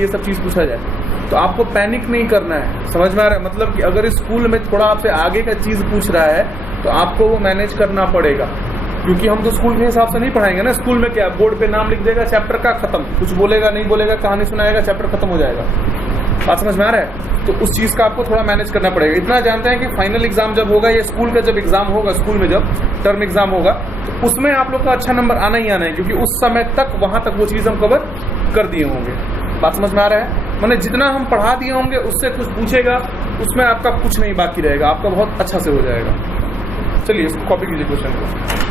ये सब चीज़ पूछा जाए, तो आपको पैनिक नहीं करना है। समझ में आ रहा है? मतलब कि अगर स्कूल में थोड़ा आपसे आगे का चीज़ पूछ रहा है तो आपको वो मैनेज करना पड़ेगा, क्योंकि हम तो स्कूल के हिसाब से नहीं पढ़ाएंगे ना। स्कूल में क्या, बोर्ड पे नाम लिख देगा, चैप्टर का खत्म, कुछ बोलेगा नहीं बोलेगा, कहानी सुनाएगा, चैप्टर खत्म हो जाएगा। बात समझ में आ रहा है? तो उस चीज़ का आपको थोड़ा मैनेज करना पड़ेगा। इतना जानते हैं कि फाइनल एग्जाम जब होगा, ये स्कूल का जब एग्जाम होगा, स्कूल में जब टर्म एग्जाम होगा, तो उसमें आप लोग का अच्छा नंबर आना ही आना है, क्योंकि उस समय तक वहां तक वो चीज़ हम कवर कर दिए होंगे। बात समझ में आ रहा है? मैंने जितना हम पढ़ा दिए होंगे उससे कुछ पूछेगा, उसमें आपका कुछ नहीं बाकी रहेगा, आपका बहुत अच्छा से हो जाएगा। चलिए इसको कॉपी कीजिए क्वेश्चन को।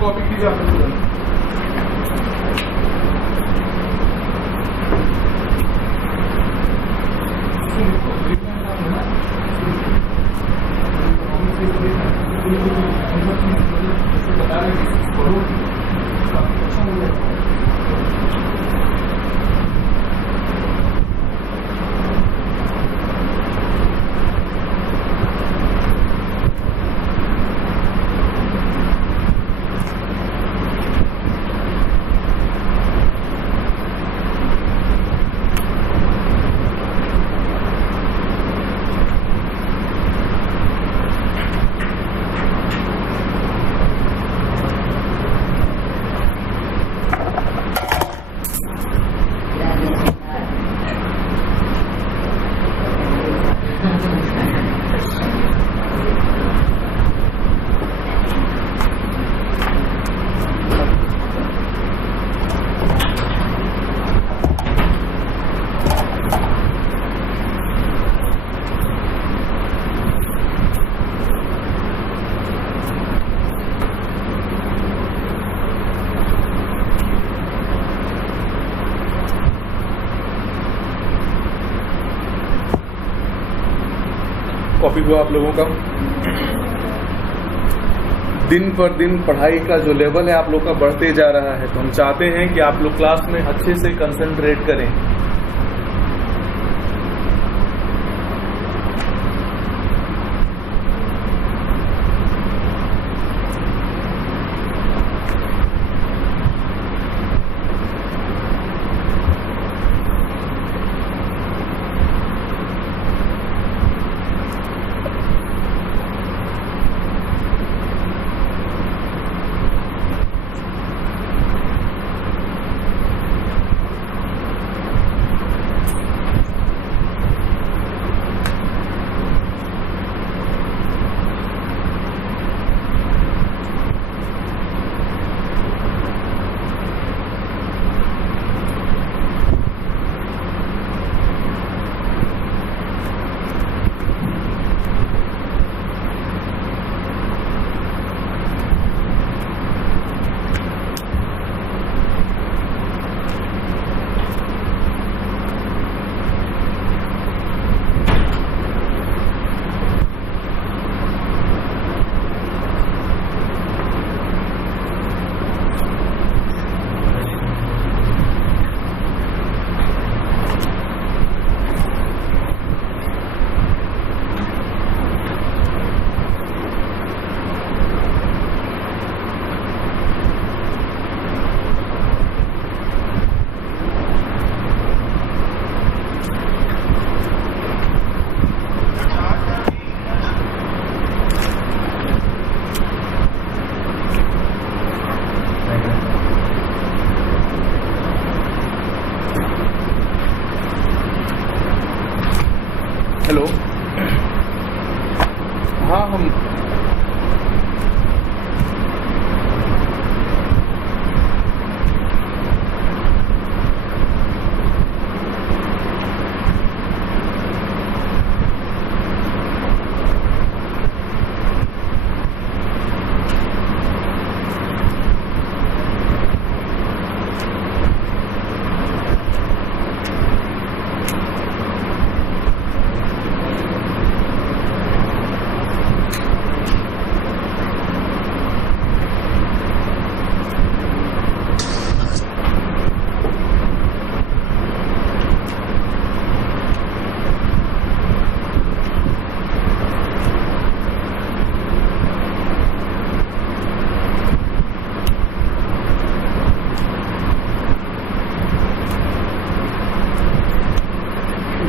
कॉपी कीजिए आप लोग। कॉपी हुआ आप लोगों का। दिन पर दिन पढ़ाई का जो लेवल है आप लोग का बढ़ते जा रहा है, तो हम चाहते हैं कि आप लोग क्लास में अच्छे से कंसंट्रेट करें।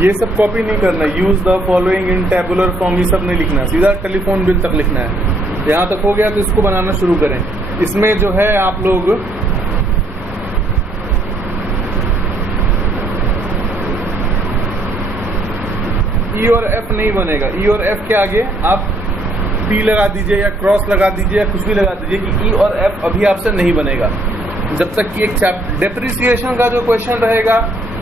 ये सब कॉपी नहीं करना है। Use the following in tabular form, ये सब नहीं लिखना है, सीधा टेलीफोन बिल तक लिखना है। यहाँ तक हो गया तो इसको बनाना शुरू करें। इसमें जो है आप लोग ई और एफ नहीं बनेगा। ई और एफ के आगे आप पी लगा दीजिए या क्रॉस लगा दीजिए या कुछ भी लगा दीजिए कि ई और एफ अभी आपसे नहीं बनेगा। जब तक कि एक डेप्रिसिएशन का जो क्वेश्चन रहेगा,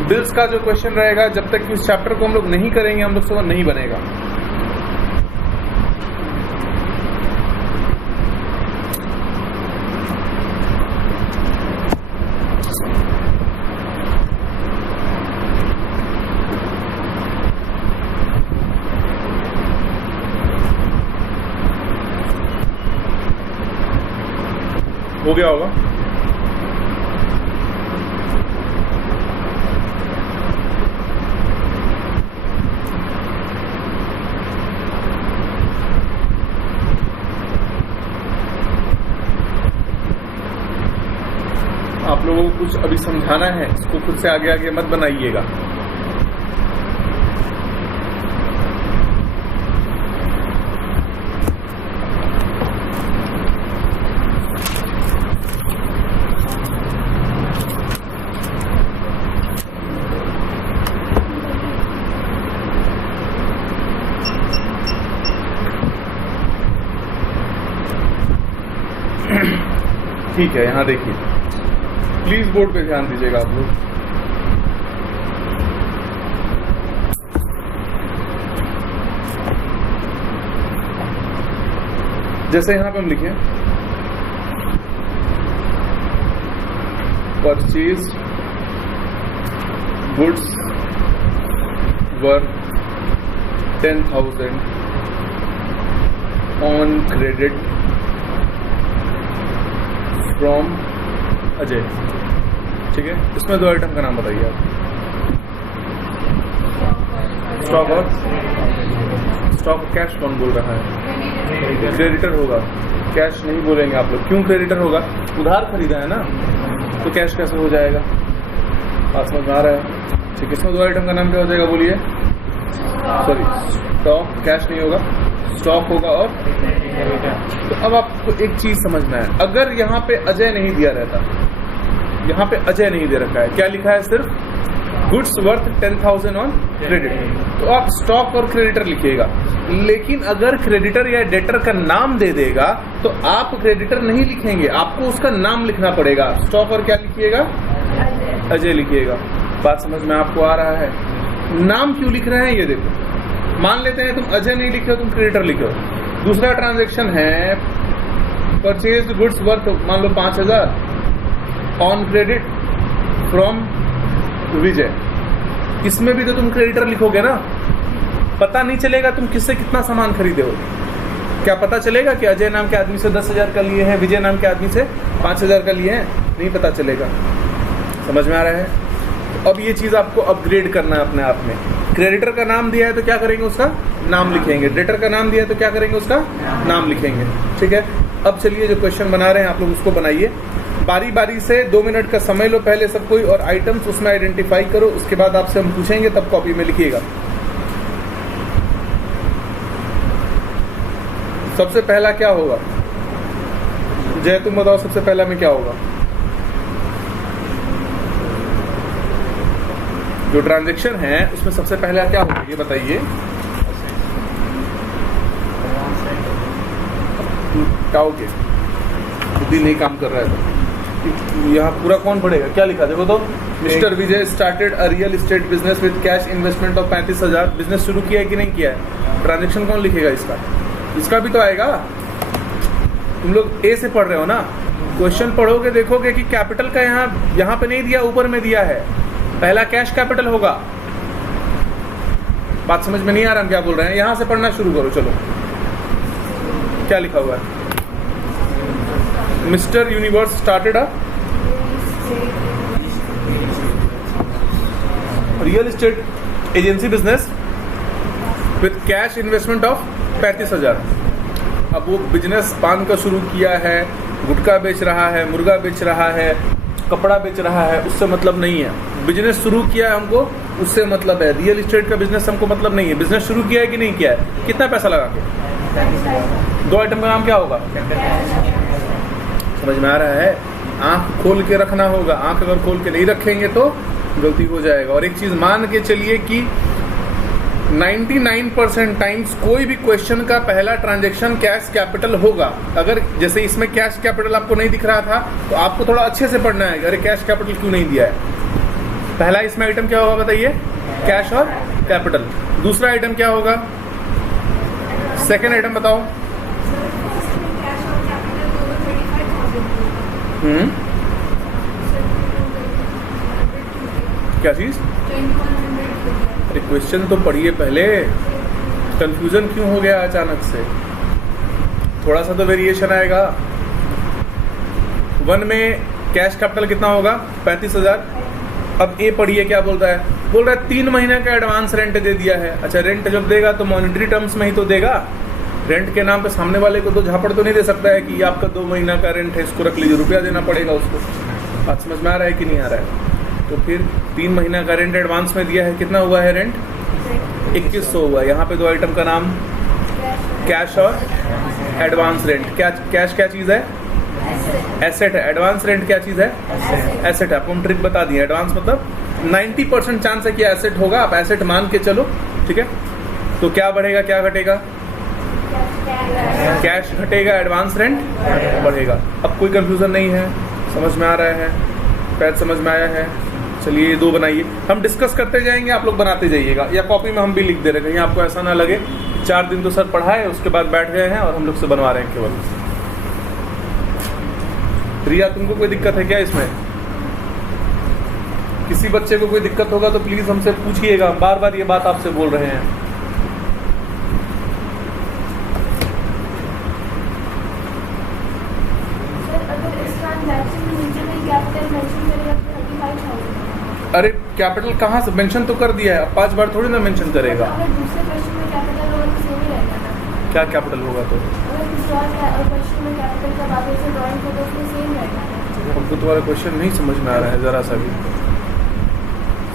बिल्स का जो क्वेश्चन रहेगा, जब तक कि उस चैप्टर को हम लोग नहीं करेंगे हम लोग से वो नहीं बनेगा। हो गया होगा। आप लोगों को कुछ अभी समझाना है, इसको खुद से आगे आगे मत बनाइएगा। ठीक है, यहाँ देखिए, प्लीज बोर्ड पे ध्यान दीजिएगा आप लोग। जैसे यहाँ पे हम लिखें purchase goods worth 10,000 on credit from Ajay. ठीक है, इसमें दो आइटम का नाम बताइए आप। स्टॉक और स्टॉक कैश कौन बोल रहा है? क्रेडिटर होगा, कैश नहीं बोलेंगे आप लोग। क्यों क्रेडिटर होगा? उधार खरीदा है ना, तो कैश कैसे हो जाएगा? आप समझ आ रहा है? ठीक है, इसमें दो आइटम का नाम क्या हो जाएगा बोलिए? सॉरी, स्टॉक कैश नहीं होगा, स्टॉक होगा और तो अब आपको एक चीज समझना है, अगर यहाँ पे अजय नहीं दिया रहता, यहाँ पे अजय नहीं दे रखा है, क्या लिखा है? सिर्फ गुड्स वर्थ 10,000 ऑन क्रेडिट, तो आप स्टॉक और क्रेडिटर लिखिएगा। लेकिन अगर क्रेडिटर या डेटर का नाम दे देगा तो आप क्रेडिटर नहीं लिखेंगे, आपको उसका नाम लिखना पड़ेगा। स्टॉक और क्या लिखिएगा? अजय लिखिएगा। बात समझ में आपको आ रहा है? नाम क्यों लिख रहे हैं ये देखो। मान लेते हैं तुम अजय नहीं लिखे हो, तुम क्रेडिटर लिखे हो। दूसरा ट्रांजैक्शन है परचेज गुड्स वर्थ मान लो 5,000 ऑन क्रेडिट फ्रॉम विजय। इसमें भी तो तुम क्रेडिटर लिखोगे ना, पता नहीं चलेगा तुम किससे कितना सामान खरीदे हो। क्या पता चलेगा कि अजय नाम के आदमी से 10,000 का लिए हैं, विजय नाम के आदमी से 5,000 का लिए हैं? नहीं पता चलेगा। समझ में आ रहा है? अब ये चीज आपको अपग्रेड करना है अपने आप में। क्रेडिटर का नाम दिया है तो क्या करेंगे? उसका नाम लिखेंगे। डेटर का नाम दिया है तो क्या करेंगे? उसका नाम लिखेंगे। ठीक है, अब चलिए जो क्वेश्चन बना रहे हैं आप लोग उसको बनाइए। बारी बारी से 2 मिनट का समय लो पहले सब कोई, और आइटम्स उसमें आइडेंटिफाई करो। उसके बाद आपसे हम पूछेंगे, तब कॉपी में लिखिएगा। सबसे पहला क्या होगा? जय तुम बताओ, सबसे पहला में क्या होगा? जो ट्रांजैक्शन है उसमें सबसे पहला क्या होगा ये बताइए। क्या हो गया? बुद्धि नहीं काम कर रहा है तो यहाँ पूरा कौन पढ़ेगा? क्या लिखा देखो तो, mister Vijay started a real estate business with cash investment of 35,000। Business शुरू किया है कि नहीं किया है? ट्रांजैक्शन कौन लिखेगा इसका? इसका भी तो आएगा। तुम लोग ए से पढ़ रहे हो ना, क्वेश्चन पढ़ोगे देखोगे कि कैपिटल का यहाँ पे नहीं दिया, ऊपर में दिया है। पहला कैश कैपिटल होगा। बात समझ में नहीं आ रहा हम क्या बोल रहे हैं? यहां से पढ़ना शुरू करो। चलो, क्या लिखा हुआ है? Mister universe started a real estate agency business with cash investment of 35,000। अब वो बिजनेस पान का शुरू किया है, गुटखा बेच रहा है, मुर्गा बेच रहा है, कपड़ा बेच रहा है, उससे मतलब नहीं है। बिजनेस शुरू किया है हमको उससे मतलब है। रियल एस्टेट का बिजनेस हमको मतलब नहीं है। बिजनेस शुरू किया है कि नहीं किया है, कितना पैसा लगा के? 2 आइटम का नाम क्या होगा? समझ में आ रहा है? आंख खोल के रखना होगा। आंख अगर खोल के नहीं रखेंगे तो गलती हो जाएगा। और एक चीज मान के चलिए कि 99% टाइम्स कोई भी क्वेश्चन का पहला ट्रांजैक्शन कैश कैपिटल होगा। अगर जैसे इसमें कैश कैपिटल आपको नहीं दिख रहा था तो आपको थोड़ा अच्छे से पढ़ना है, अरे कैश कैपिटल क्यों नहीं दिया है। पहला इसमें आइटम क्या होगा बताइए? कैश और कैपिटल। दूसरा आइटम क्या होगा? सेकेंड आइटम बताओ। क्या चीज? अरे क्वेश्चन तो पढ़िए पहले, कंफ्यूजन क्यों हो गया अचानक से? थोड़ा सा तो वेरिएशन आएगा। 1 में कैश कैपिटल कितना होगा? 35,000। अब ए पढ़िए क्या बोलता है? बोल रहा है 3 महीने का एडवांस रेंट दे दिया है। अच्छा, रेंट जब देगा तो मॉनिटरी टर्म्स में ही तो देगा। रेंट के नाम पे सामने वाले को तो झापड़ तो नहीं दे सकता है कि ये आपका 2 महीना का रेंट है, इसको रख लीजिए, रुपया देना पड़ेगा उसको। बात समझ में आ रहा है कि नहीं आ रहा है? तो फिर 3 महीना का रेंट एडवांस में दिया है, कितना हुआ है रेंट? 2100 हुआ। यहाँ पे 2 आइटम का नाम कैश और एडवांस रेंट। क्या कैश क्या चीज़ है? एसेट है। एडवांस रेंट क्या चीज़ है? एसेट है। आपको हम ट्रिक बता दिए। एडवांस मतलब 90% चांस है कि एसेट होगा, आप एसेट मान के चलो, ठीक है। तो क्या बढ़ेगा क्या घटेगा? कैश घटेगा, एडवांस रेंट बढ़ेगा। अब कोई कंफ्यूजन नहीं है, समझ में आ रहा है? शायद समझ में आया है। चलिए ये 2 बनाइए, हम डिस्कस करते जाएंगे, आप लोग बनाते जाइएगा, या कॉपी में हम भी लिख दे रहे हैं, कहीं आपको ऐसा ना लगे 4 दिन तो सर पढ़ाए उसके बाद बैठ गए हैं और हम लोग से बनवा रहे हैं केवल। रिया, तुमको कोई दिक्कत है क्या इसमें? किसी बच्चे को कोई दिक्कत होगा तो प्लीज हमसे पूछिएगा, बार बार ये बात आपसे बोल रहे हैं। अरे कैपिटल कहाँ से मेंशन तो कर दिया है, अब 5 बार थोड़ी ना मेंशन करेगा। अगर दूसरे क्वेश्चन में कैपिटल होगा तो सेम ही रहेगा ना? क्या कैपिटल होगा तो? अगर किसी और क्वेश्चन में कैपिटल का बाद से ड्राइंग को तो उसमें सेम रहेगा ना? हमको तुम्हारा क्वेश्चन नहीं समझ में आ रहा है जरा सा भी।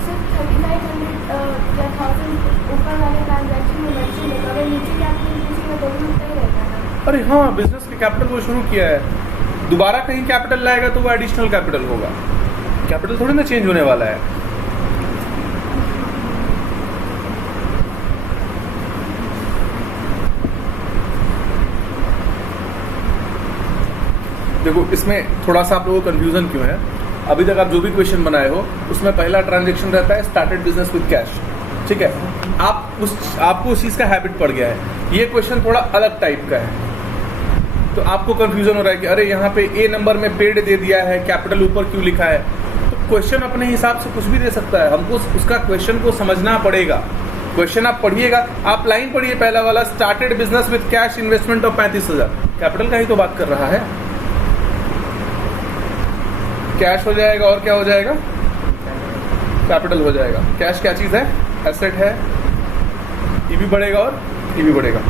सिर्फ 3500 या 1000 ऊपर वाले ट्रांजैक्शन में मेंशन है, अगर नीचे कैपिटल पूछेगा तो भी उतना ही रहेगा ना? अरे हाँ, बिजनेस के कैपिटल को शुरू किया है, दोबारा कहीं कैपिटल लाएगा तो वो एडिशनल कैपिटल होगा। कैपिटल थोड़ी ना चेंज होने वाला है। देखो इसमें थोड़ा सा आप लोगों को कंफ्यूजन क्यों है? अभी तक आप जो भी क्वेश्चन बनाए हो उसमें पहला ट्रांजैक्शन रहता है स्टार्टेड बिजनेस विद कैश, ठीक है। आपको उस चीज का हैबिट पड़ गया है। ये क्वेश्चन थोड़ा अलग टाइप का है, तो आपको कंफ्यूजन हो रहा है कि अरे यहाँ पे ए नंबर में पेड दे दिया है, कैपिटल ऊपर क्यों लिखा है। तो क्वेश्चन अपने हिसाब से कुछ भी दे सकता है, हमको उसका क्वेश्चन को समझना पड़ेगा। क्वेश्चन आप पढ़िएगा, आप लाइन पढ़िए पहला वाला, started business with cash investment of 35,000, capital का ही तो बात कर रहा है। कैश हो जाएगा और क्या हो जाएगा? कैपिटल हो जाएगा। कैश क्या चीज है? एसेट है। ये भी बढ़ेगा और ये भी बढ़ेगा।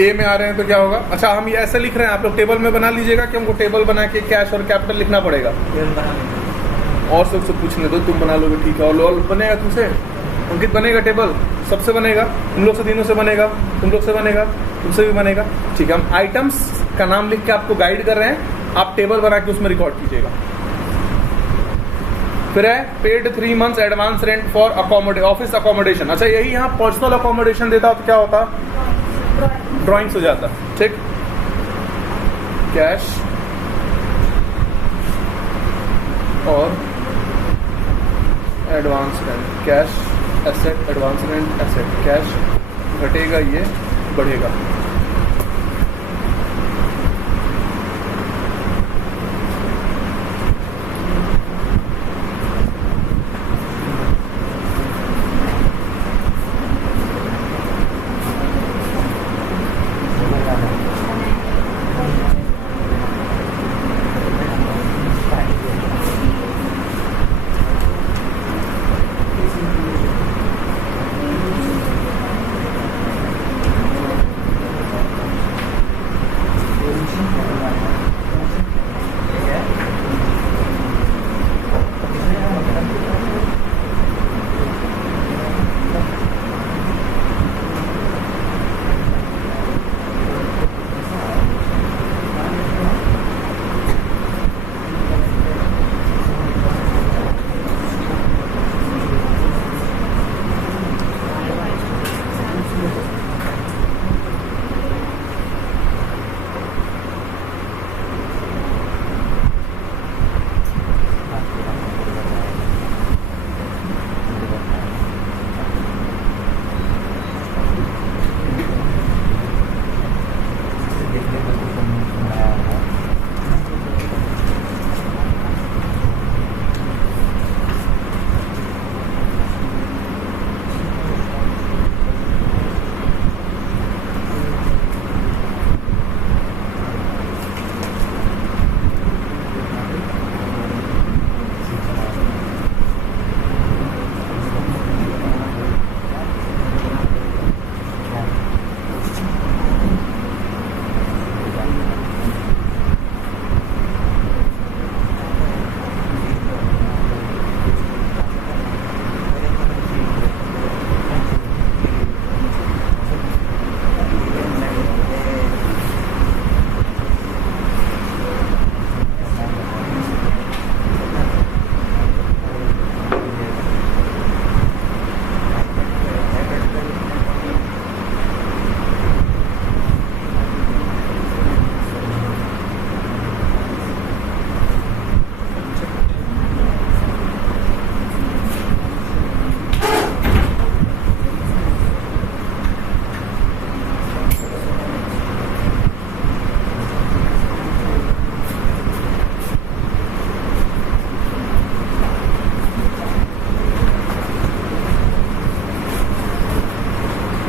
ए में आ रहे हैं तो क्या होगा? अच्छा, हम ये ऐसे लिख रहे हैं, आप लोग टेबल में बना लीजिएगा कि हमको टेबल बना के कैश और कैपिटल लिखना पड़ेगा? और सबसे पूछने दो, तुम बना लोगे ठीक है। और लोल बनेगा तुमसे? अंकित बनेगा टेबल? सबसे बनेगा? तुम लोग से, तीनों से बनेगा? तुम लोग से बनेगा? तुमसे भी बनेगा? ठीक है, हम आइटम्स का नाम लिख के आपको गाइड कर रहे हैं, आप टेबल बना के उसमें रिकॉर्ड कीजिएगा। फिर है paid 3 months advance rent for office accommodation. अच्छा, यही यहाँ पर्सनल अकोमोडेशन देता तो क्या होता? ड्राइंग्स हो जाता, ठीक। कैश और advance rent, cash asset, advance rent asset, cash घटेगा, ये बढ़ेगा।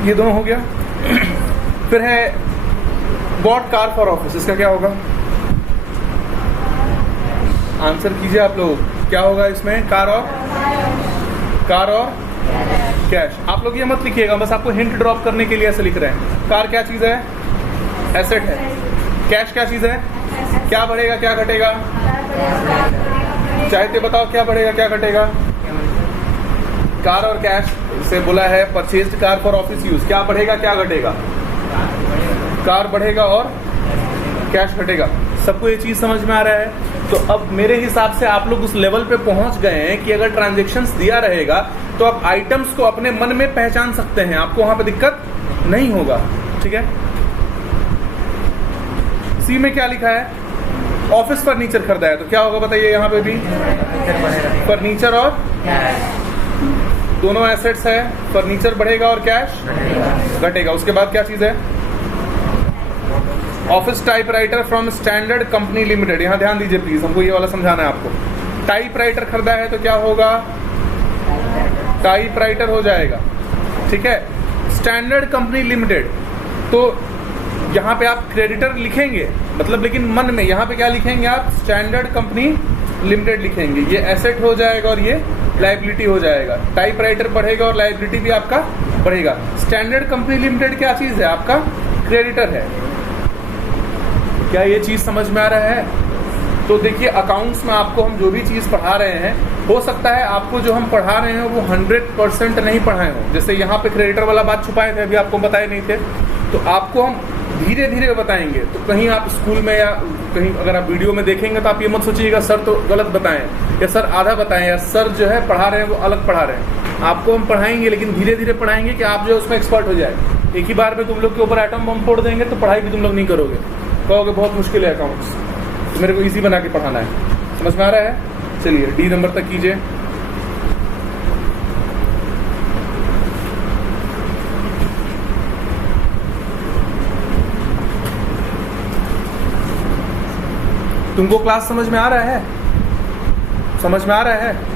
ये दोनों हो गया। फिर है बॉट कार फॉर ऑफिस, इसका क्या होगा? आंसर कीजिए आप लोग, क्या होगा इसमें? कार और कैश। आप लोग ये मत लिखिएगा, बस आपको हिंट ड्रॉप करने के लिए ऐसे लिख रहे हैं। कार क्या चीज़ है? एसेट है। कैश क्या चीज़ है? क्या बढ़ेगा क्या घटेगा? चाहते बताओ क्या बढ़ेगा क्या घटेगा? कार और कैश से बोला है purchased car for office use, क्या बढ़ेगा क्या घटेगा? कार बढ़ेगा और कैश घटेगा। सबको ये चीज समझ में आ रहा है? तो अब मेरे हिसाब से आप लोग उस लेवल पे पहुंच गए हैं कि अगर ट्रांजैक्शंस दिया रहेगा तो आप आइटम्स को अपने मन में पहचान सकते हैं, आपको वहां पे दिक्कत नहीं होगा। ठीक है। सी में क्या लिखा है? ऑफिस फर्नीचर खरीदा है, तो क्या होगा बताइए? यहाँ पे भी फर्नीचर और दोनों एसेट्स है, फर्नीचर बढ़ेगा और कैश घटेगा। उसके बाद क्या चीज है? Office typewriter from standard company limited. यहाँ ध्यान दीजिए प्लीज, हमको ये वाला समझाना है आपको। टाइपराइटर खरीदा है तो क्या होगा? टाइपराइटर हो जाएगा। ठीक है। स्टैंडर्ड कंपनी लिमिटेड, तो यहाँ पे आप क्रेडिटर लिखेंगे, मतलब लेकिन मन में यहाँ पे क्या लिखेंगे आप? स्टैंडर्ड कंपनी लिमिटेड लिखेंगे। ये एसेट हो जाएगा और ये लायबिलिटी हो जाएगा। टाइपराइटर बढ़ेगा और लायबिलिटी भी आपका बढ़ेगा। स्टैंडर्ड कंपनी लिमिटेड क्या चीज है? आपका क्रेडिटर है। क्या ये चीज समझ में आ रहा है? तो देखिए, अकाउंट्स में आपको हम जो भी चीज पढ़ा रहे हैं, हो सकता है आपको जो हम पढ़ा रहे हैं वो 100% नहीं पढ़ाए हो। जैसे यहाँ पे क्रेडिटर वाला बात छुपाए थे, अभी आपको बताए नहीं थे, तो आपको हम धीरे धीरे बताएंगे। तो कहीं आप स्कूल में या कहीं अगर आप वीडियो में देखेंगे तो आप ये मत सोचिएगा सर तो गलत बताएं या सर आधा बताएं या सर जो है पढ़ा रहे हैं वो अलग पढ़ा रहे हैं। आपको हम पढ़ाएंगे, लेकिन धीरे धीरे पढ़ाएंगे कि आप जो है उसमें एक्सपर्ट हो जाए। एक ही बार में तुम लोग के ऊपर एटम बम फोड़ देंगे तो पढ़ाई भी तुम लोग नहीं करोगे, कहोगे बहुत मुश्किल है अकाउंट्स, तो मेरे को इजी बना के पढ़ाना है। समझ में आ रहा है? चलिए डी नंबर तक कीजिए। तुमको क्लास समझ में आ रहा है? समझ में आ रहा है?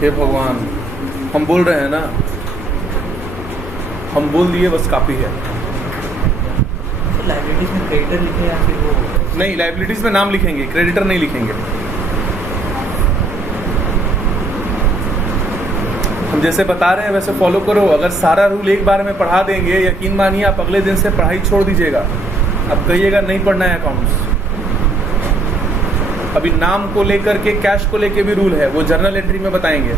हे भगवान, हम बोल रहे हैं ना, हम बोल दिए बस काफी है। लाइबिलिटीज में क्रेडिटर लिखे या फिर वो? नहीं, लाइबिलिटीज में नाम लिखेंगे, क्रेडिटर नहीं लिखेंगे। हम जैसे बता रहे हैं वैसे फॉलो करो। अगर सारा रूल एक बार में पढ़ा देंगे, यकीन मानिए आप अगले दिन से पढ़ाई छोड़ दीजिएगा। अब कहिएगा नहीं पढ़ना है अकाउंट्स। अभी नाम को लेकर के, कैश को लेकर भी रूल है, वो जर्नल एंट्री में बताएंगे।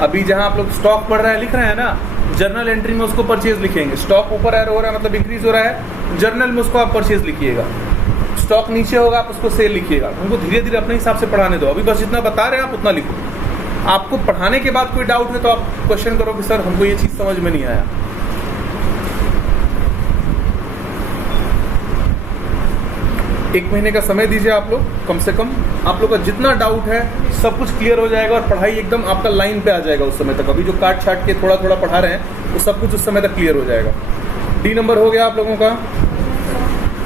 अभी जहां आप लोग स्टॉक पढ़ रहे हैं, लिख रहे हैं ना, जर्नल एंट्री में उसको परचेज लिखेंगे। स्टॉक ऊपर हो रहा है मतलब इंक्रीज हो रहा है, जर्नल में उसको आप परचेज लिखिएगा। स्टॉक नीचे होगा आप उसको सेल लिखिएगा। उनको धीरे धीरे अपने हिसाब से पढ़ाने दो। अभी बस जितना बता रहे हैं आप उतना लिखो। आपको पढ़ाने के बाद कोई डाउट है तो आप क्वेश्चन करो कि सर हमको ये चीज समझ में नहीं आया। एक महीने का समय दीजिए आप लोग, कम से कम आप लोग का जितना डाउट है सब कुछ क्लियर हो जाएगा और पढ़ाई एकदम आपका लाइन पे आ जाएगा उस समय तक। अभी जो काट छाट के थोड़ा थोड़ा पढ़ा रहे हैं वो सब कुछ उस समय तक क्लियर हो जाएगा। डी नंबर हो गया आप लोगों का।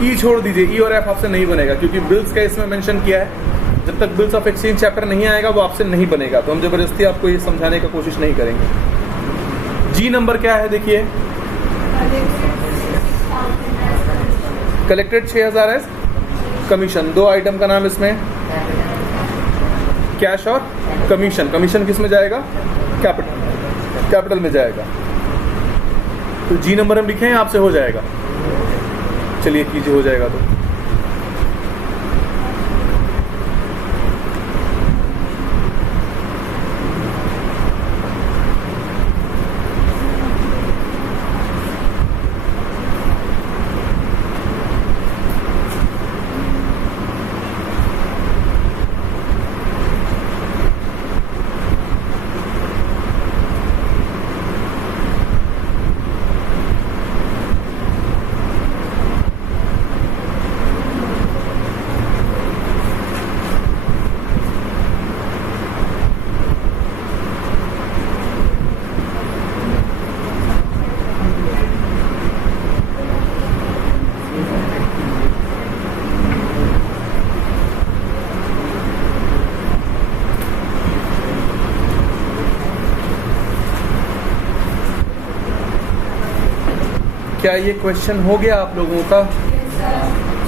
ई छोड़ दीजिए, ई और एफ आपसे नहीं बनेगा क्योंकि बिल्स का इसमें मेंशन किया है। जब तक बिल्स ऑफ एक्सचेंज चैप्टर नहीं आएगा वो आपसे नहीं बनेगा, तो हम जबरदस्ती आपको ये समझाने का कोशिश नहीं करेंगे। जी नंबर क्या है देखिए, कलेक्टेड 6000 है कमीशन। दो आइटम का नाम इसमें, कैश और कमीशन। कमीशन किस में जाएगा? कैपिटल में जाएगा। तो जी नंबर हम लिखे हैं, आपसे हो जाएगा। चलिए कीजिए, हो जाएगा तो। क्या ये क्वेश्चन हो गया आप लोगों का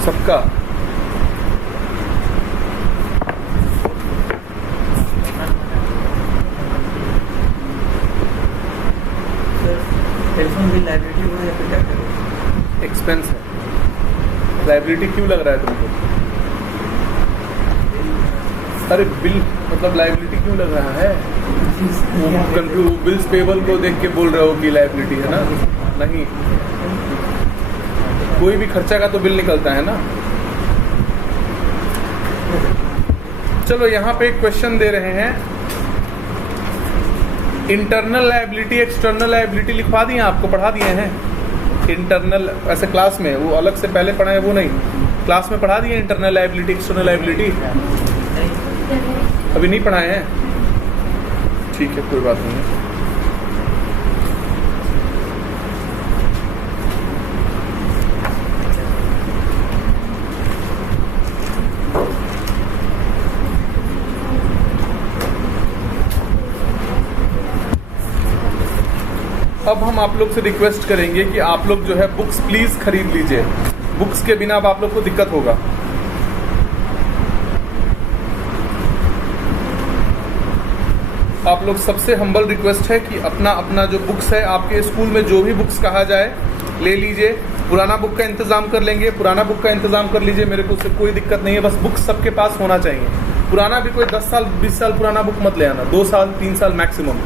सबका? टेलीफोन बिल लाइबिलिटी हो या फिर क्या करें? एक्सपेंस है। लाइबिलिटी क्यों लग रहा है तुमको? अरे बिल मतलब लाइबिलिटी क्यों लग रहा है? कंफ्यूज, बिल्स पेबल को देख के बोल रहे हो कि लाइबिलिटी है ना? नहीं, कोई भी खर्चा का तो बिल निकलता है ना। चलो यहाँ पे एक क्वेश्चन दे रहे हैं, इंटरनल लायबिलिटी एक्सटर्नल लायबिलिटी लिखवा दिए, आपको पढ़ा दिए हैं। इंटरनल ऐसे क्लास में, वो अलग से पहले पढ़ा है वो नहीं, क्लास में पढ़ा दिए इंटरनल लायबिलिटी एक्सटर्नल लायबिलिटी। अभी नहीं पढ़ाए हैं? ठीक है, कोई बात नहीं है। अब हम आप लोग से रिक्वेस्ट करेंगे कि आप लोग जो है बुक्स प्लीज खरीद लीजिए। बुक्स के बिना अब आप लोग को दिक्कत होगा। आप लोग सबसे हम्बल रिक्वेस्ट है कि अपना अपना जो बुक्स है, आपके स्कूल में जो भी बुक्स कहा जाए ले लीजिए। पुराना बुक का इंतजाम कर लेंगे, पुराना बुक का इंतजाम कर लीजिए, मेरे को उससे कोई दिक्कत नहीं है। बस बुक्स सबके पास होना चाहिए। पुराना भी कोई 10 साल 20 साल पुराना बुक मत ले आना, 2 साल 3 साल मैक्सिमम।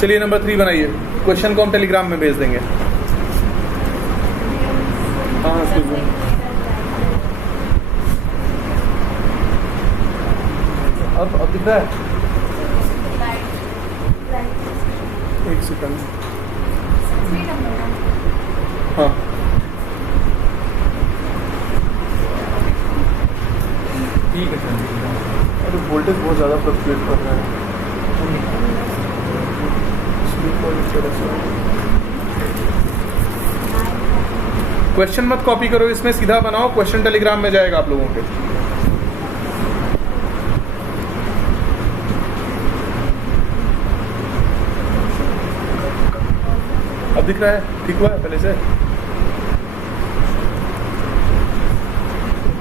चलिए नंबर 3 बनाइए। क्वेश्चन को हम टेलीग्राम में भेज देंगे। हाँ अब दिख रहा है? एक सेकंड। हाँ ठीक है सर। अरे वोल्टेज बहुत ज़्यादा फ्लक्चुएट कर रहा है। क्वेश्चन मत कॉपी करो, इसमें सीधा बनाओ। क्वेश्चन टेलीग्राम में जाएगा आप लोगों के। अब दिख रहा है? ठीक हुआ है पहले से?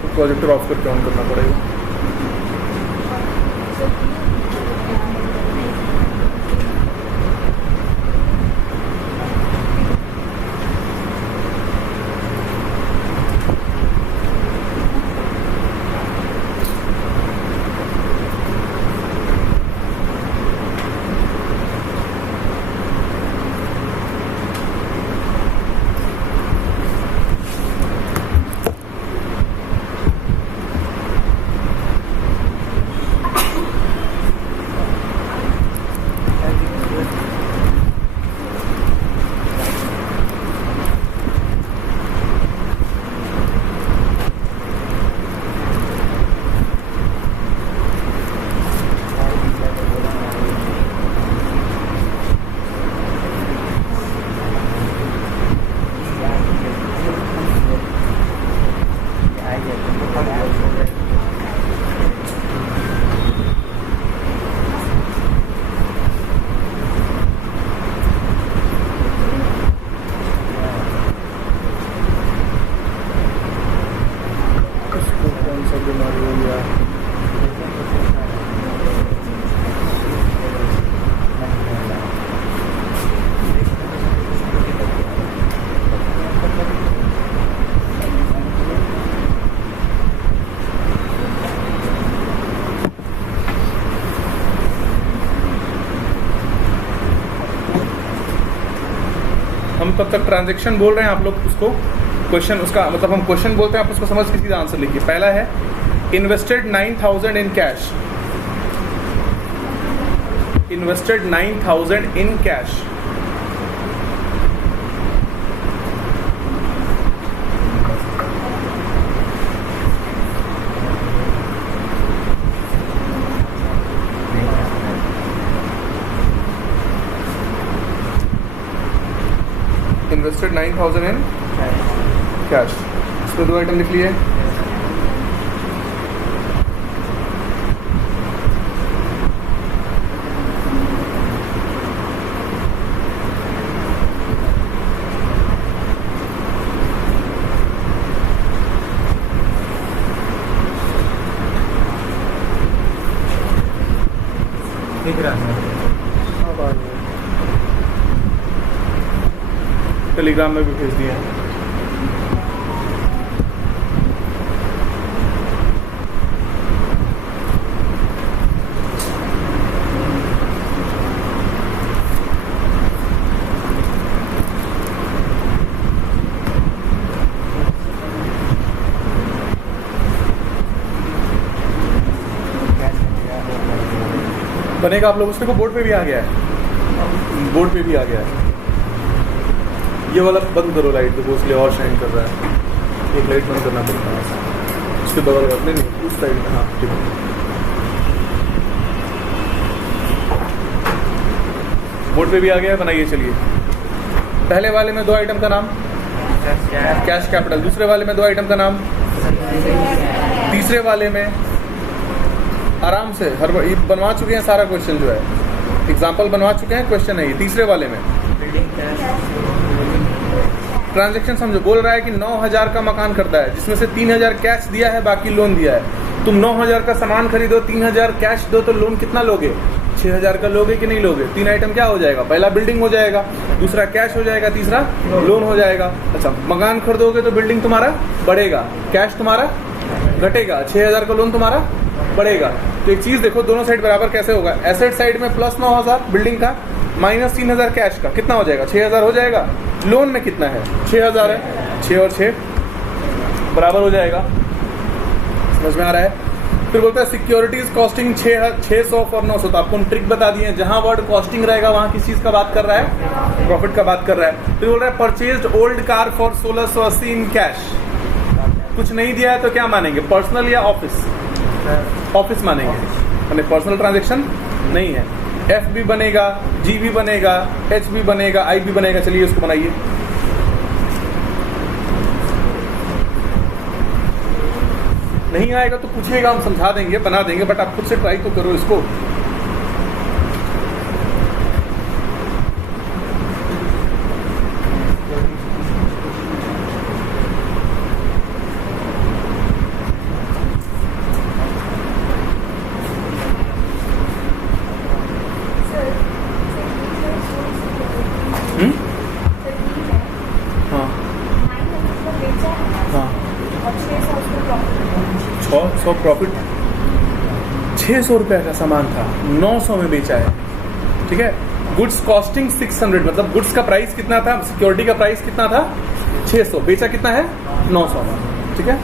तो प्रोजेक्टर ऑफ करके ऑन करना पड़ेगा। हम तब तक ट्रांजैक्शन बोल रहे हैं, आप लोग उसको क्वेश्चन, उसका मतलब हम क्वेश्चन बोलते हैं, आप उसको समझ के सीधा आंसर लिखिए। पहला है invested 9,000 in cash. Invested 9,000 in cash. Invested 9,000 in cash. इसमें 2 आइटम लिख लिए। दिख रहा है। टेलीग्राम में भी भेज दिए हैं। बनेगा आप लोग उसको बोर्ड पे भी आ गया है, बोर्ड पे भी आ गया है। ये वाला बंद करो लाइट, देखो इसलिए और शाइन कर रहा है। एक लाइट बंद करना पड़ता है उसके बगल में, नहीं उस साइड में। हाँ ठीक है, बोर्ड पे भी आ गया है, बनाइए। चलिए, पहले वाले में 2 आइटम का नाम कैश कैपिटल, दूसरे वाले में 2 आइटम का नाम, तीसरे वाले में आराम से हर बार बनवा चुके हैं सारा क्वेश्चन जो है, एग्जाम्पल बनवा चुके हैं, क्वेश्चन है ये। तीसरे वाले में ट्रांजैक्शन समझो, बोल रहा है कि 9,000 का मकान खरीदा है, जिसमें से 3,000 कैश दिया है, बाकी लोन दिया है। तुम 9,000 का सामान खरीदो, 3,000 कैश दो, तो लोन कितना लोगे? 6,000 का लोगे कि नहीं लोगे? 3 आइटम क्या हो जाएगा? पहला बिल्डिंग हो जाएगा, दूसरा कैश हो जाएगा, तीसरा लोन हो जाएगा। अच्छा, मकान खरीदोगे तो बिल्डिंग तुम्हारा बढ़ेगा, कैश तुम्हारा घटेगा, 6,000 का लोन तुम्हारा बढ़ेगा। तो एक चीज देखो, दोनों साइड बराबर कैसे होगा? एसेट साइड में प्लस 9,000 बिल्डिंग का, माइनस 3,000 कैश का, कितना हो जाएगा? 6,000 हो जाएगा। लोन में कितना है? 6,000 है, 6 और 6 बराबर हो जाएगा। समझ में आ रहा है? फिर बोलता है सिक्योरिटीज कॉस्टिंग 600 और 900। तो आपको हम ट्रिक बता दिए हैं, जहां वर्ड कॉस्टिंग रहेगा वहां किस चीज का बात कर रहा है? प्रॉफिट का बात कर रहा है। फिर बोल रहा है purchased old car for 1680 in cash. कुछ नहीं दिया है तो क्या मानेंगे? पर्सनल या ऑफिस? ऑफिस मानेंगे, यानी पर्सनल ट्रांजैक्शन नहीं है। एफ भी बनेगा, जी भी बनेगा, एच भी बनेगा, आई भी बनेगा। चलिए इसको बनाइए। नहीं आएगा तो पूछिएगा, हम समझा देंगे, बना देंगे, बट आप खुद से ट्राई तो करो इसको। प्रॉफिट 600 रुपये का सामान था, 900 में बेचा है। ठीक है, गुड्स कॉस्टिंग 600, मतलब गुड्स का प्राइस कितना था? सिक्योरिटी का प्राइस कितना था? 600, बेचा कितना है? 900 में। ठीक है,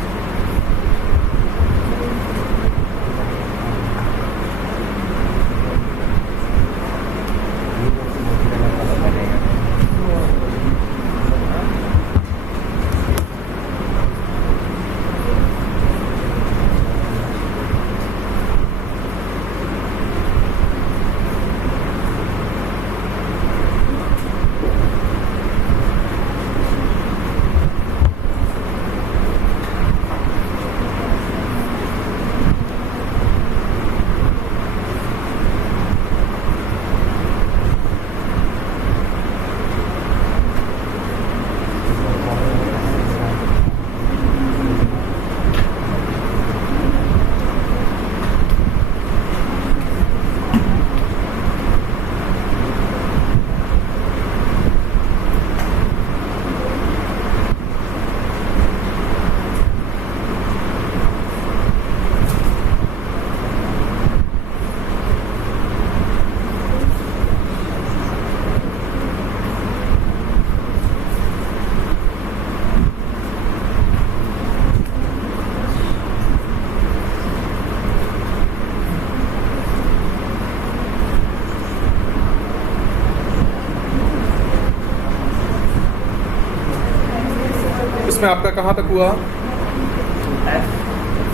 इसमें आपका कहाँ तक हुआ?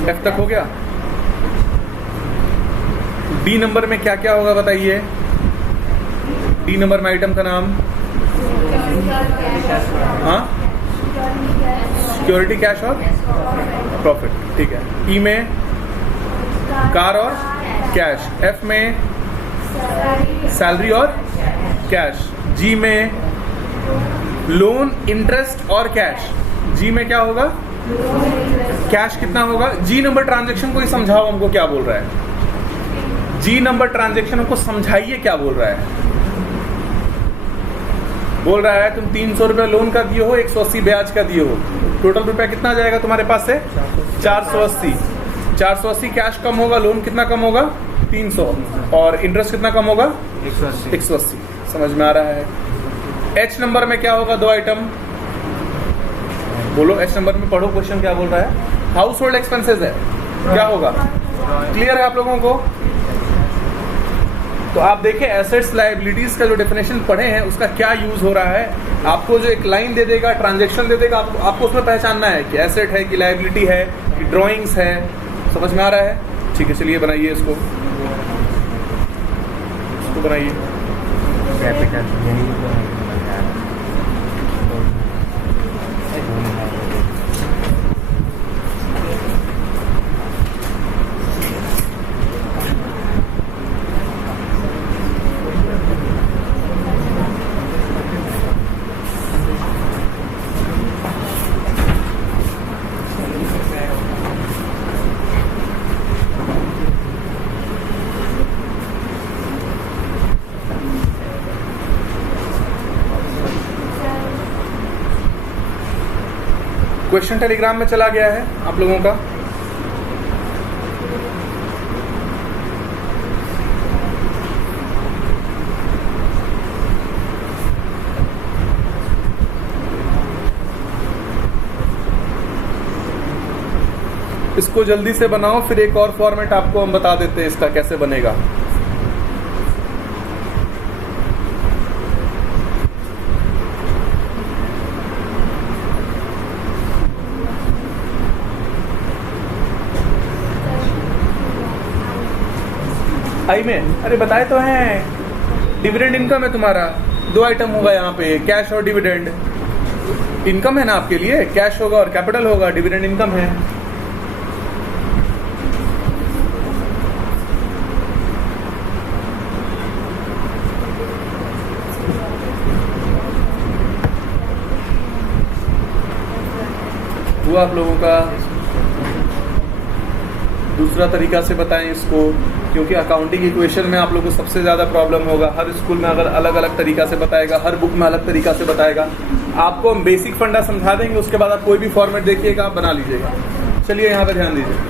एफ तक हो गया। डी नंबर में क्या क्या होगा बताइए? डी नंबर में आइटम का नाम? हाँ, सिक्योरिटी, कैश और प्रॉफिट। ठीक है। ई में कार और कैश, एफ में सैलरी और कैश, जी में लोन, इंटरेस्ट और कैश। जी में क्या होगा? कैश कितना होगा? जी नंबर ट्रांजैक्शन को ही समझाओ हमको क्या बोल रहा है। जी नंबर ट्रांजैक्शन को समझाइए क्या बोल रहा है। बोल रहा है तुम 300 रुपये लोन का दिए हो, 180 ब्याज का दिए हो, टोटल रुपया कितना जाएगा तुम्हारे पास से? 480। 480 कैश कम होगा, लोन कितना कम होगा? 300, और इंटरेस्ट कितना कम होगा? 180। समझ में आ रहा है? एच नंबर में क्या होगा? 2 आइटम बोलो। एच नंबर में पढ़ो क्वेश्चन क्या बोल रहा है। हाउस होल्ड एक्सपेंसेस है, क्या होगा? क्लियर है आप लोगों को? तो आप देखें एसेट्स लायबिलिटीज का जो डेफिनेशन पढ़े हैं उसका क्या यूज हो रहा है। आपको जो एक लाइन दे देगा, ट्रांजैक्शन दे देगा, आपको उसमें पहचानना है कि एसेट है कि लायबिलिटी है कि ड्राइंग्स है। समझ में आ रहा है? ठीक है, चलिए बनाइए इसको बनाइए। क्वेश्चन टेलीग्राम में चला गया है आप लोगों का। इसको जल्दी से बनाओ, फिर एक और फॉर्मेट आपको हम बता देते हैं इसका कैसे बनेगा। आई में अरे बताए तो हैं, डिविडेंड इनकम है तुम्हारा। 2 आइटम होगा यहाँ पे, कैश और डिविडेंड। इनकम है ना आपके लिए, कैश होगा और कैपिटल होगा, डिविडेंड इनकम है। हुआ आप लोगों का? दूसरा तरीका से बताएं इसको, क्योंकि अकाउंटिंग इक्वेशन में आप लोगों को सबसे ज़्यादा प्रॉब्लम होगा। हर स्कूल में अगर अलग अलग तरीका से बताएगा, हर बुक में अलग तरीका से बताएगा। आपको हम बेसिक फंडा समझा देंगे, उसके बाद आप कोई भी फॉर्मेट देखिएगा, आप बना लीजिएगा। चलिए यहाँ पे ध्यान दीजिए।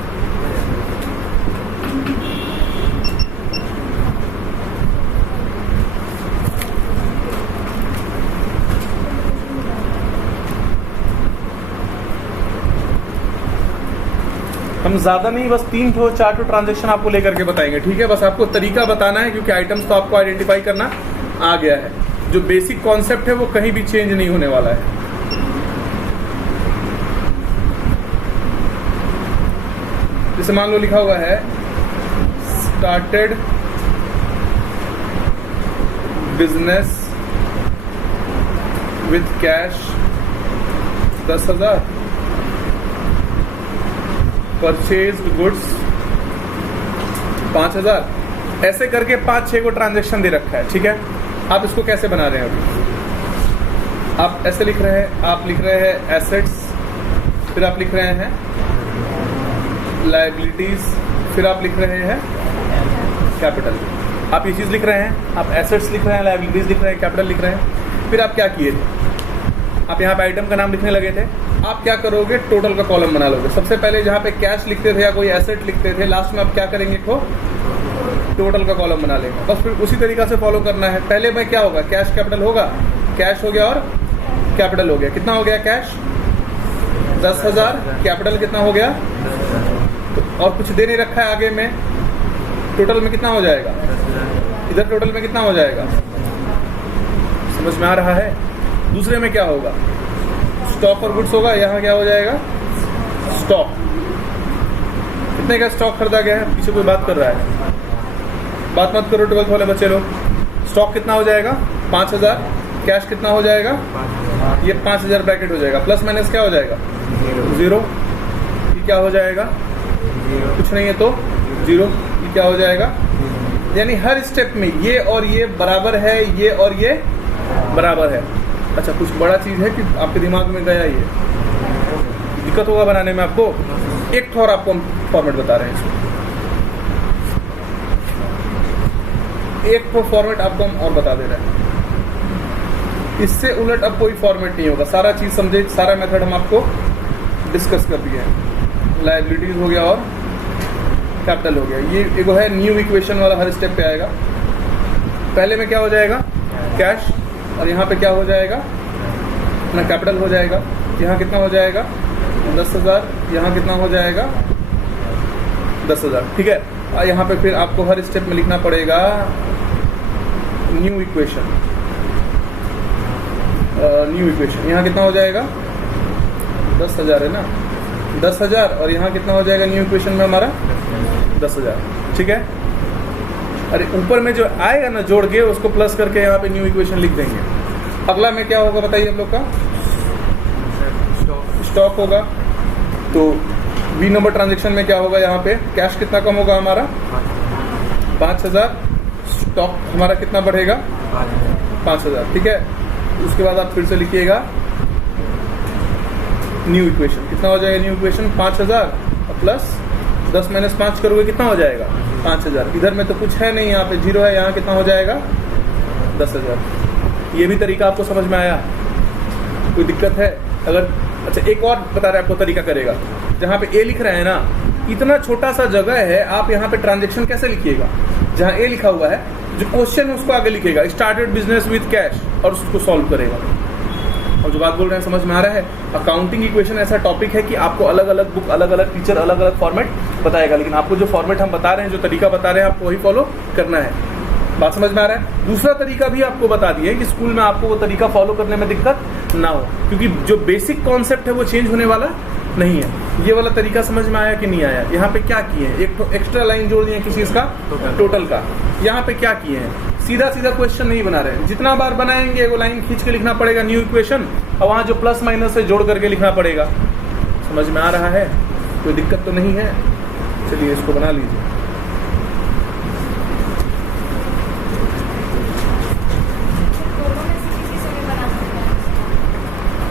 हम ज़्यादा नहीं, बस 3-4 ट्रांजैक्शन आपको लेकर के बताएंगे, ठीक है? बस आपको तरीका बताना है, क्योंकि आइटम्स तो आपको आइडेंटिफाई करना आ गया है। जो बेसिक कॉन्सेप्ट है वो कहीं भी चेंज नहीं होने वाला है। जैसे मान लो लिखा हुआ है started business with cash 10,000, purchase goods 5,000, ऐसे करके 5-6 को ट्रांजैक्शन दे रखा है, ठीक है? आप इसको कैसे बना रहे हैं? अभी आप ऐसे लिख रहे हैं, आप लिख रहे हैं एसेट्स, फिर आप लिख रहे हैं लायबिलिटीज, फिर आप लिख रहे हैं कैपिटल। आप ये चीज़ लिख रहे हैं, आप एसेट्स लिख रहे हैं, लायबिलिटीज लिख रहे हैं, कैपिटल लिख रहे हैं। फिर आप क्या किए थे? आप यहाँ पे आइटम का नाम लिखने लगे थे। आप क्या करोगे? टोटल का कॉलम बना लोगे। सबसे पहले जहाँ पे कैश लिखते थे या कोई एसेट लिखते थे, लास्ट में आप क्या करेंगे? टोटल का कॉलम बना लेंगे। बस फिर उसी तरीका से फॉलो करना है। पहले में क्या होगा? कैश कैपिटल होगा, कैश हो गया और कैपिटल हो गया। कितना हो गया? कैश 10,000, कैपिटल कितना हो गया? तो और कुछ दे नहीं रखा है आगे में, टोटल में कितना हो जाएगा? इधर टोटल में कितना हो जाएगा? समझ में आ रहा है? दूसरे में क्या होगा? स्टॉक और गुड्स होगा। यहाँ क्या हो जाएगा? स्टॉक। कितने का स्टॉक खरीदा गया है? पीछे कोई बात कर रहा है, बात मत करो 12th वाले बच्चे लोग। स्टॉक कितना हो जाएगा? 5,000। कैश कितना हो जाएगा? ये 5,000 ब्रैकेट हो जाएगा, प्लस माइनस क्या हो जाएगा? 0। ये क्या हो जाएगा? कुछ नहीं है तो 0। ये क्या हो जाएगा? यानी हर स्टेप में ये और ये बराबर है, ये और ये बराबर है। अच्छा, कुछ बड़ा चीज़ है कि आपके दिमाग में गया, ये दिक्कत होगा बनाने में आपको। एक और आपको हम फॉर्मेट बता रहे हैं इसको। एक तो फॉर्मेट आपको हम और बता दे रहे हैं, इससे उलट अब कोई फॉर्मेट नहीं होगा। सारा चीज़ समझे, सारा मेथड हम आपको डिस्कस कर दिए हैं। लायबिलिटीज हो गया और कैपिटल हो गया। ये एक है न्यू इक्वेशन वाला, हर स्टेप पे आएगा। पहले में क्या हो जाएगा, कैश, और यहाँ पे क्या हो जाएगा अपना कैपिटल हो जाएगा। यहाँ कितना हो जाएगा 10,000, यहाँ कितना हो जाएगा 10,000, ठीक है। और यहाँ पे फिर आपको हर स्टेप में लिखना पड़ेगा न्यू इक्वेशन। यहाँ कितना हो जाएगा 10,000 है ना, 10,000, और यहाँ कितना हो जाएगा न्यू इक्वेशन में हमारा 10,000, ठीक है। अरे ऊपर में जो आएगा ना जोड़ के, उसको प्लस करके यहाँ पे न्यू इक्वेशन लिख देंगे। अगला में क्या होगा बताइए हम लोग का, स्टॉक होगा। तो बी नंबर ट्रांजेक्शन में क्या होगा, यहाँ पे कैश कितना कम होगा हमारा 5,000, स्टॉक हमारा कितना बढ़ेगा 5,000, ठीक है। उसके बाद आप फिर से लिखिएगा न्यू इक्वेशन, कितना हो जाएगा न्यू इक्वेशन 5,000 और प्लस 10 - 5 करोगे कितना हो जाएगा 5,000। इधर में तो कुछ है नहीं, यहाँ पे जीरो है, यहाँ कितना हो जाएगा 10,000। ये भी तरीका आपको समझ में आया, कोई दिक्कत है अगर? अच्छा एक और बता रहे आपको तरीका करेगा, जहाँ पे ए लिख रहे हैं ना, इतना छोटा सा जगह है, आप यहाँ पे ट्रांजेक्शन कैसे लिखिएगा, जहाँ ए लिखा हुआ है जो क्वेश्चन है उसको आगे लिखेगा स्टार्टेड बिजनेस विद कैश, और उसको सॉल्व करेगा। और जो बात बोल रहे हैं समझ में आ रहा है। अकाउंटिंग इक्वेशन ऐसा टॉपिक है कि आपको अलग अलग बुक, अलग अलग टीचर, अलग अलग फॉर्मेट बताएगा, लेकिन आपको जो फॉर्मेट हम बता रहे हैं, जो तरीका बता रहे हैं, आपको वही फॉलो करना है। बात समझ में आ रहा है। दूसरा तरीका भी आपको बता दिए कि स्कूल में आपको वो तरीका फॉलो करने में दिक्कत ना हो, क्योंकि जो बेसिक कॉन्सेप्ट है वो चेंज होने वाला नहीं है। ये वाला तरीका समझ में आया कि नहीं आया? यहाँ पे क्या किए हैं, एक तो एक्स्ट्रा लाइन जोड़ दिए किसी चीज का, टोटल का। यहाँ पे क्या किए हैं, सीधा सीधा क्वेश्चन नहीं बना रहे हैं। जितना बार बनाएंगे वो लाइन खींच के लिखना पड़ेगा न्यू इक्वेशन, और वहाँ जो प्लस माइनस है जोड़ करके लिखना पड़ेगा। समझ में आ रहा है? कोई दिक्कत तो नहीं है? चलिए इसको बना लीजिए।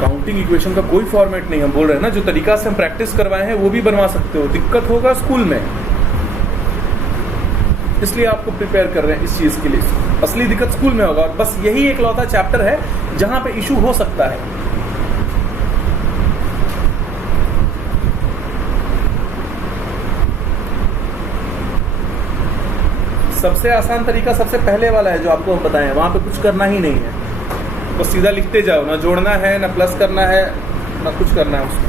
काउंटिंग इक्वेशन का कोई फॉर्मेट नहीं, हम बोल रहे हैं ना, जो तरीका से हम प्रैक्टिस करवाए हैं वो भी बनवा सकते हो। दिक्कत होगा स्कूल में, इसलिए आपको प्रिपेयर कर रहे हैं इस चीज के लिए। असली दिक्कत स्कूल में होगा, और बस यही एक लौता चैप्टर है जहां पे इशू हो सकता है। सबसे आसान तरीका सबसे पहले वाला है जो आपको हम बताएं, वहां पे कुछ करना ही नहीं है, बस सीधा लिखते जाओ, ना जोड़ना है, ना प्लस करना है, ना कुछ करना है उसमें।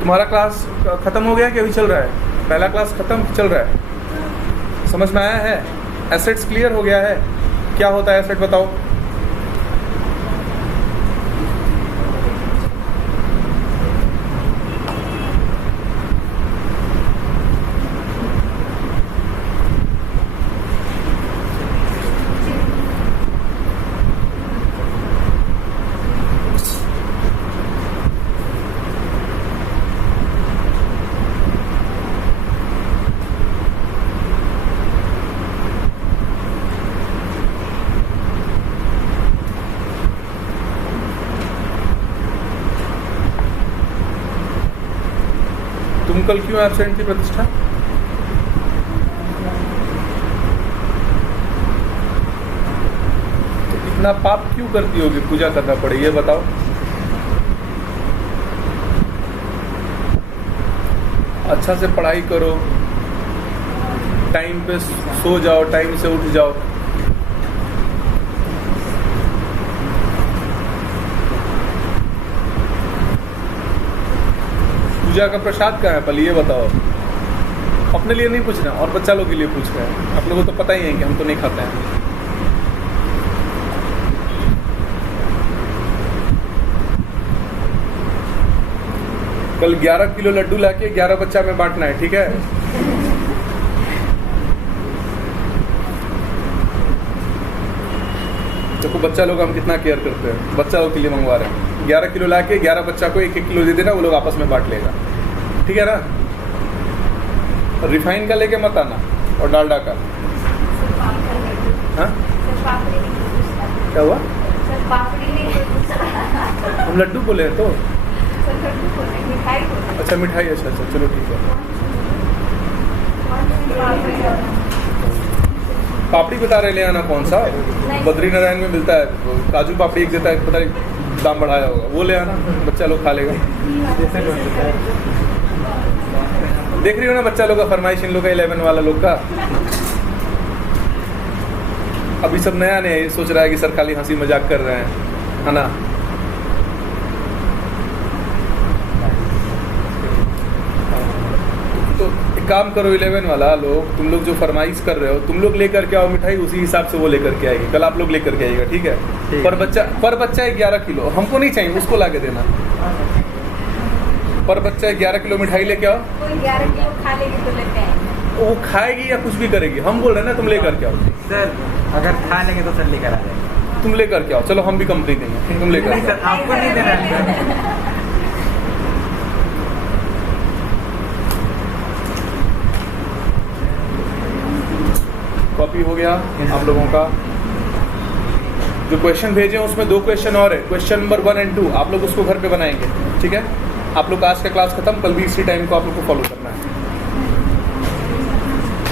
तुम्हारा क्लास खत्म हो गया कि अभी चल रहा है? पहला क्लास खत्म चल रहा है, समझ में आया है? एसेट्स क्लियर हो गया है? क्या होता है एसेट बताओ? तुम कल क्यों एब्सेंट थी प्रतिष्ठा? तो इतना पाप क्यों करती होगी, पूजा करना पड़े, ये बताओ। अच्छा से पढ़ाई करो, टाइम पे सो जाओ, टाइम से उठ जाओ। पूजा का प्रसाद कहाँ है पहले ये बताओ। अपने लिए नहीं पूछ रहे और बच्चा लोग के लिए पूछ रहे हैं। आप लोगों को तो पता ही है कि हम तो नहीं खाते हैं। कल 11 किलो लड्डू लाके 11 बच्चा में बांटना है, ठीक है? देखो बच्चा लोग हम कितना केयर करते हैं, बच्चा लोग के लिए मंगवा रहे हैं। 11 किलो लाके 11 बच्चा को 1-1 किलो दे देना, वो लोग आपस में बांट लेगा, ठीक है ना? रिफाइन का लेके मत आना और डालडा का। हाँ क्या हुआ? हम लड्डू बोले तो अच्छा मिठाई, अच्छा चलो ठीक है। पापड़ी बता रहे ले आना कौन सा बद्री नारायण में मिलता है, काजू पापड़ी एक देता है, पता नहीं दाम बढ़ाया होगा, वो ले आना, बच्चा लोग खा लेगा। देख रही हो ना बच्चा लोग का फरमाइश, इन लोग का 11 वाला लोग का। अभी सब नया नया ये सोच रहा है कि सर खाली हंसी मजाक कर रहे हैं, है ना। तो एक काम करो 11 वाला लोग, तुम लोग जो फरमाइश कर रहे हो तुम लोग लेकर के आओ मिठाई, उसी हिसाब से वो लेकर के आएगी, कल आप लोग लेकर के आइएगा, ठीक है। पर बच्चा 11 किलो, हमको नहीं चाहिए, उसको ला के देना। पर बच्चा 11 किलो मिठाई लेके आओ। 11 किलो खा लेगी तो लेते हैं, वो खाएगी या कुछ भी करेगी, हम बोल रहे हैं ना तुम लेकर के आओ। सर अगर खा लेंगे तो सर लेकर आ जाएंगे। तुम लेकर के आओ, चलो हम भी कंपनी देंगे, तुम लेकर नहीं के सर, आपको नहीं देना है। कॉपी हो गया आप लोगों का। जो क्वेश्चन भेजे हैं उसमें 2 क्वेश्चन और है, क्वेश्चन नंबर 1 और 2 आप लोग उसको घर पे बनाएंगे, ठीक है। आप लोग आज का क्लास खत्म, कल भी इसी टाइम को आप लोग को फॉलो करना है।